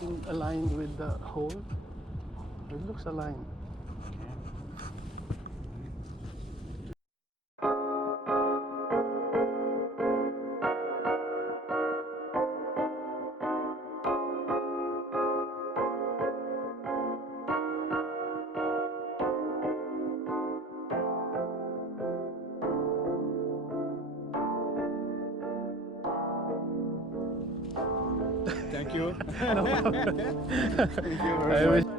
looking aligned with the hole? It looks aligned. Thank you. No problem. Thank you I very wish. much.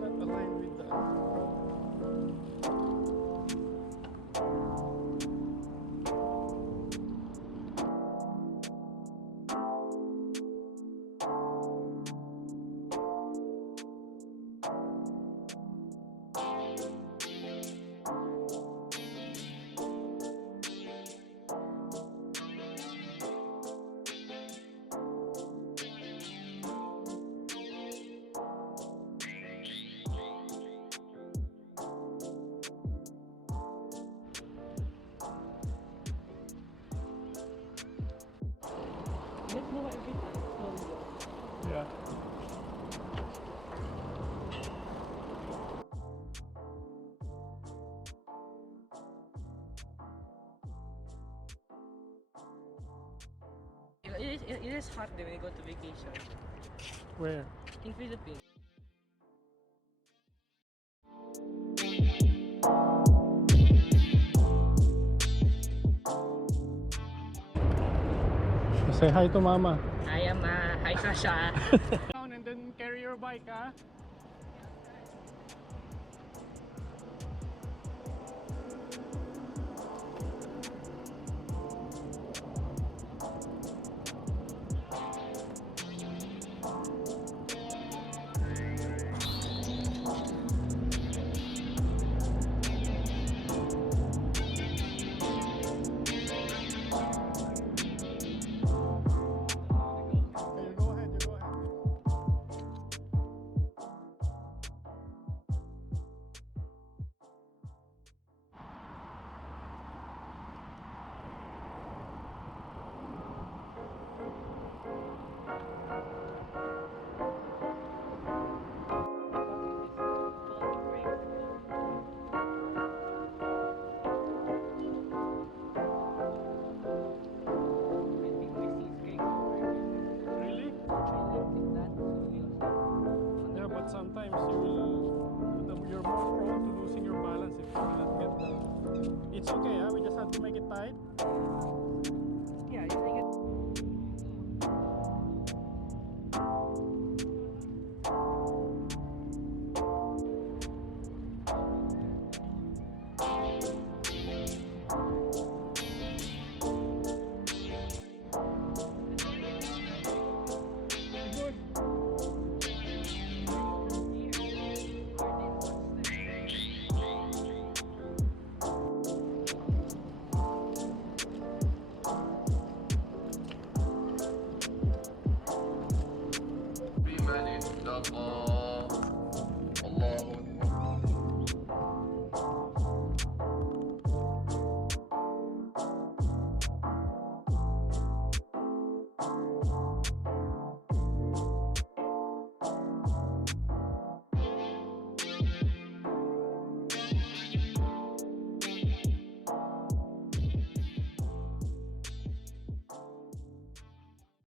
Yeah. It is hot when we go to vacation Where? in Philippines. Say hi to mama. I am hi Sasha. Down and then carry your bike, huh? You go ahead, you go ahead. Really? Yeah, but sometimes you're more prone to losing your balance if you cannot get the. It's okay, huh? We just have to make it tight. Yeah, you think it. Be managed up on